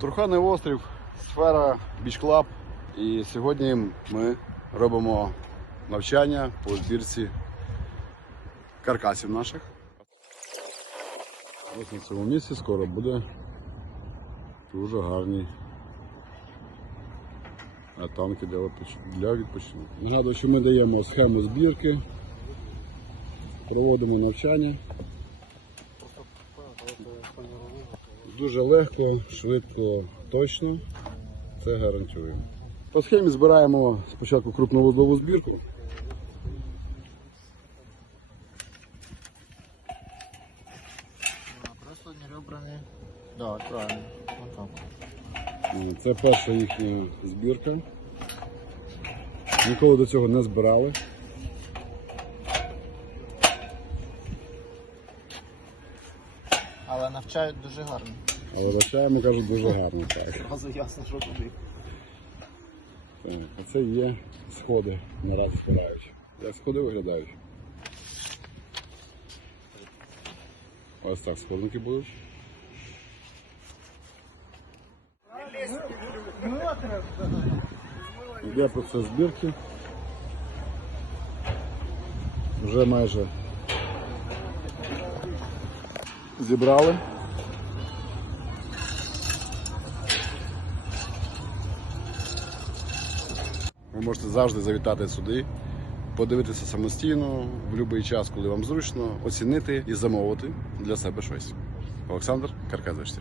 Труханий острів, сфера Club. І сьогодні ми робимо навчання по збірці каркасів наших. Ось на цьому місці скоро буде дуже гарний танки для відпочинку. Нагадую, що ми даємо схему збірки, проводимо навчання. Дуже легко, швидко, точно. Це гарантуємо. По схемі збираємо спочатку крупновузлову збірку. Просто не. Правильно. Це перша їхня збірка. Ніколи до цього не збирали. Але навчають дуже гарно. Але навчаємо, кажуть, дуже гарно. Так. Зразу ясно, що куди. Так, а це є сходи нараз збирають. Як сходи виглядають? Ось так сходинки будуть. Йде процес збірки. Вже майже зібрали. Ви можете завжди завітати сюди, подивитися самостійно в будь-який час, коли вам зручно, оцінити і замовити для себе щось. Олександр Карказович.